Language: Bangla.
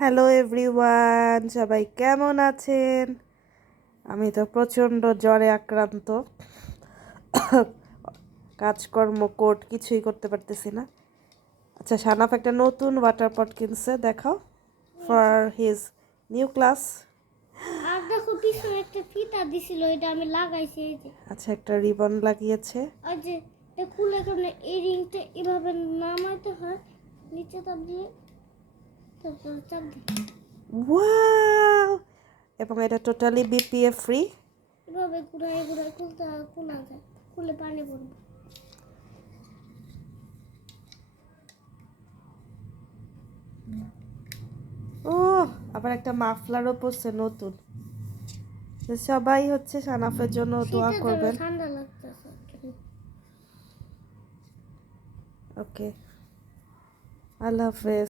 হ্যালো এভরিওয়ান, সবাই কেমন আছেন? আমি তো প্রচণ্ড জ্বরে আক্রান্ত। কাজকর্ম কিছুই করতে পারতেছি না। আচ্ছা, সানাফ একটা নতুন ওয়াটার পট কিনছে, দেখাও, ফর হিজ নিউ ক্লাস। আর দেখো পিছনে একটা ফিতা দিছিল, এটা আমি লাগাইছি। এই যে আচ্ছা, একটা রিবন লাগিয়েছে। আর যে এটা খুলে কেমনে, এই রিংটা এভাবে নামাইতে হয়, নিচে চাপ দিয়ে, তারপর চাপ দিয়ে ওয়াও! এবং এটা টোটালি বিপিএ ফ্রি। এভাবে ঘুরাই ঘুরাই খোলা যায়, খুলে পানি পড়বে। ও, আবার একটা মাফলারও পরছে নতুন। তো সবাই হচ্ছে সানাফের জন্য দোয়া শীতের জন্য করবেন। ঠান্ডা লাগতেছে। ওকে, আল্লাহ হাফেজ।